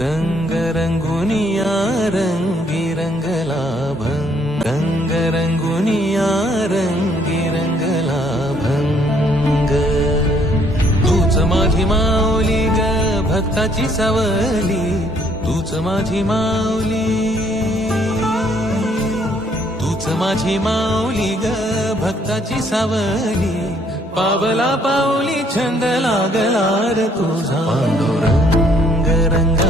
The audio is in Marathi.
रंग रंगुनिया रंगी रंगला भंग रंग रंगुनिया रंगी रंगला भंग तूच माझी माऊली ग भक्ताची सावली तूच माझी माऊली तूच माझी माऊली ग भक्ताची सावली पावला पाऊली छंद लागला रे तुझा पांडुरंग रंग